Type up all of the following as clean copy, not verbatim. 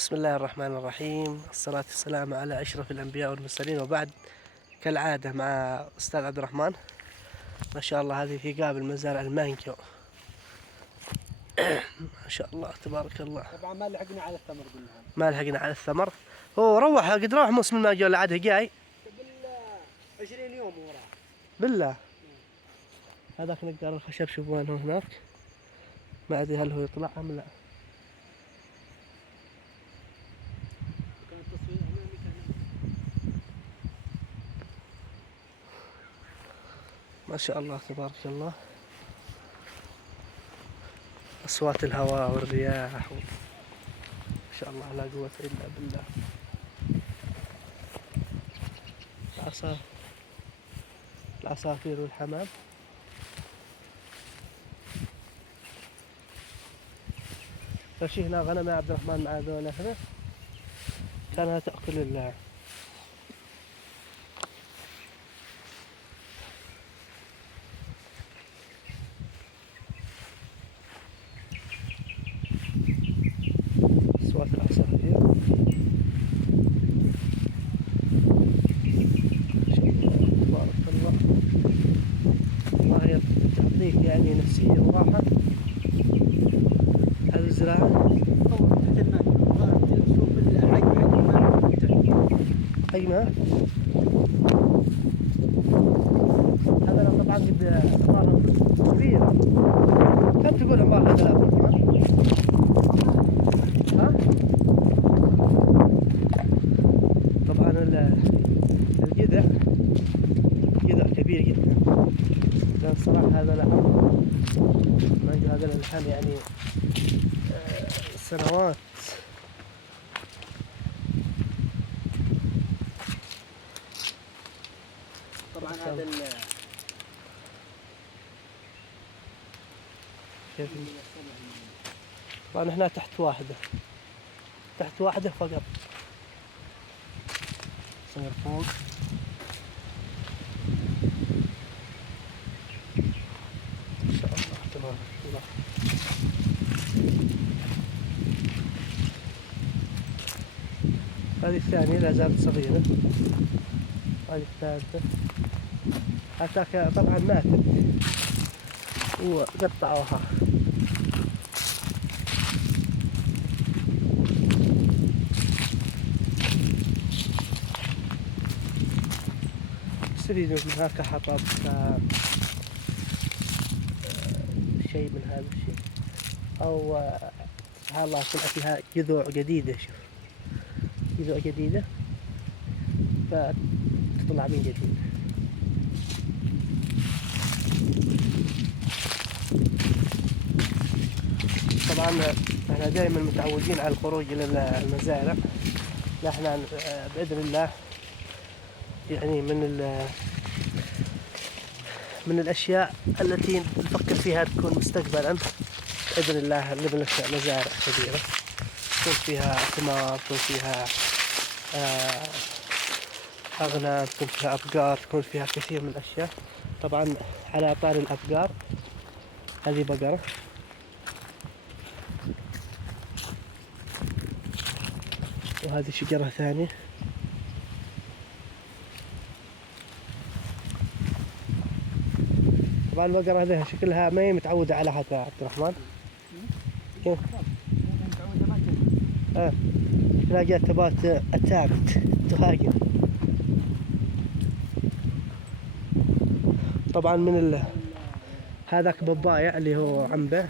بسم الله الرحمن الرحيم، الصلاة والسلام على أشرف الأنبياء والمرسلين، وبعد. كالعادة مع أستاذ عبد الرحمن. ما شاء الله، هذه في قابل مزارع المانجو. ما شاء الله تبارك الله. طبعا ما لحقنا على الثمر قلنا. ما لحقنا على الثمر. هو روح قد روح موسم المانجو ولا عاد جاي؟ قبل 20 يوم وراه. بالله. هذاك نقدر الخشب، شوفوا وين هو هناك. ما أدري هل هو يطلع أم لا. كان التصوير امامي كان. ما شاء الله تبارك الله. أصوات الهواء والرياح ما شاء الله لا قوة إلا بالله. العصافير والحمام. فشي هنا غنم يا عبد الرحمن مع ذولا هنا كانها تأكل أصوات العصافير. تبارك الله. والله تعطيك يعني نفسية وراحة. هذه الزراعة تحت الماء تشوف الحجم حجمها. هذا طبعا قد عمارة كبيرة. كم تقول عمارة هذا يا عبد الرحمن؟ ها؟ طبعا الجذع كبير جدا. لأن الصراحة هذا لحم المانجو، هذا الألحان يعني سنوات. طبعا هذا كيف؟ طبعا احنا تحت واحدة فقط. صير فوق. ما شاء الله تبارك الله. هذه الثانية لا زالت صغيرة. هذه الثالثة. هاتاك طبعا ماتت وقطعوها. يريدون من هناك حطب شيء من هذا الشيء، أو سبحان الله طلع فيها جذوع جديدة. شوف جذوع جديدة فتطلع من جديد. طبعا احنا دائما متعودين على الخروج إلى المزارع. نحن بإذن الله يعني من الأشياء التي نفكر فيها تكون مستقبلا بإذن الله نبني مزارع كبيرة تكون فيها ثمار، تكون فيها أغنام، تكون فيها أبقار، تكون فيها كثير من الأشياء. طبعا على طار الأبقار، هذه بقرة وهذه شجرة ثانية. طبعا البقرة هذه شكلها ما هي متعودة على هذا عبد الرحمن. كيف؟ شكلها جات تبات أتاكت تهاجم. طبعا من هذاك بابايا اللي هو عنبه.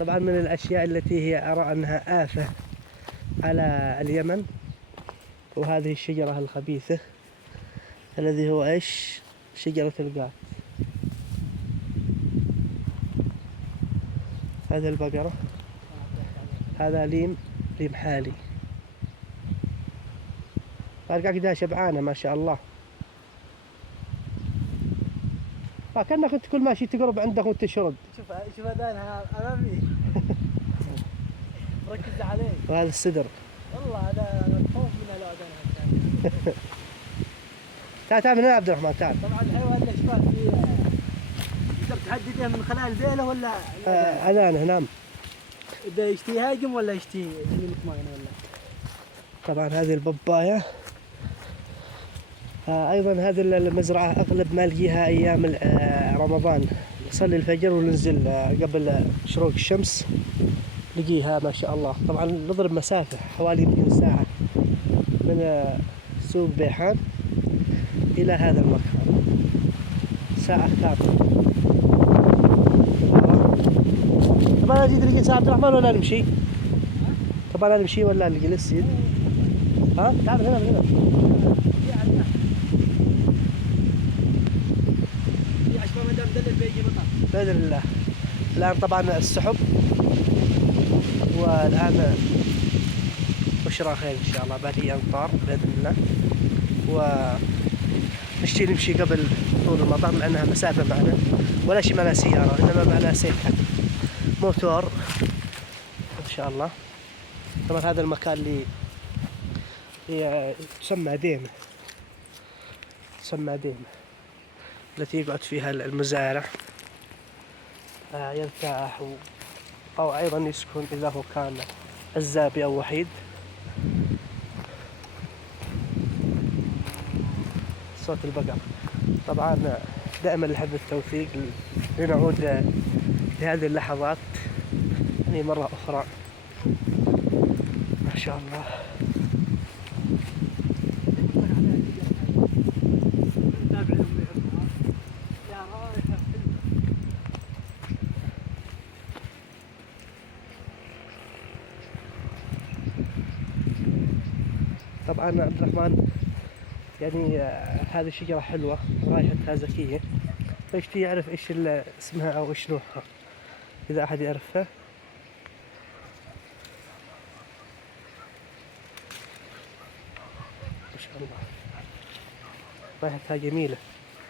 طبعا من الأشياء التي هي أرى أنها آفة على اليمن، وهذه الشجرة الخبيثة الذي هو إيش؟ شجرة القات. هذا البقرة، هذا ليم حالي. ألقاك كذا شبعانة ما شاء الله. كأنك أنت كل ماشي تقرب عندك وتشرد. شوف هذا امامي. ركز عليه. وهذا السدر. والله هذا خوف من الاذان. تعال من هنا يا عبد الرحمن تعال. طبعا الحيوان اللي شفاه فيه تقدر تحدده من خلال ذيله ولا أذانه نعم. ده يشتي هاجم ولا يشتي يمينك معنا ولا؟ طبعا هذه البباية. أيضا هذه المزرعة أغلب ما نلقيها أيام رمضان، نصلي الفجر وننزل قبل شروق الشمس نلقيها ما شاء الله. طبعا نضرب مسافة حوالي يمكن ساعة من سوق بيحان إلى هذا المكان، ساعة كاملة. طبعا أجي دقيقة عبد الرحمن ولا نمشي؟ طبعا نمشي ولا نجلس؟ ها تعال هنا من هنا. في عشبة ما دام دلل بيجي مطر. بإذن الله. الآن طبعا السحب، والآن بشرى خير إن شاء الله، باقي أمطار بإذن الله. ونشتي نمشي قبل طول المطر لأنها مسافة معنا، ولا شي معنا سيارة، إنما معنا سيكل موتور إن شاء الله. طبعا هذا المكان اللي هي تسمى ديمة، تسمى ديمة التي يقعد فيها المزارع يرتاح أو أيضا يسكن إذا هو كان عزابي أو وحيد. صوت البقر. طبعا دائما نحب التوفيق لنعود لهذه اللحظات يعني مرة أخرى. ما شاء الله. طبعا عبد الرحمن يعني هذه شجرة حلوة رائحتها زكية، فيشتي يعرف ايش اسمها او ايش نوعها، اذا احد يعرفها. ما شاء الله رائحتها جميلة.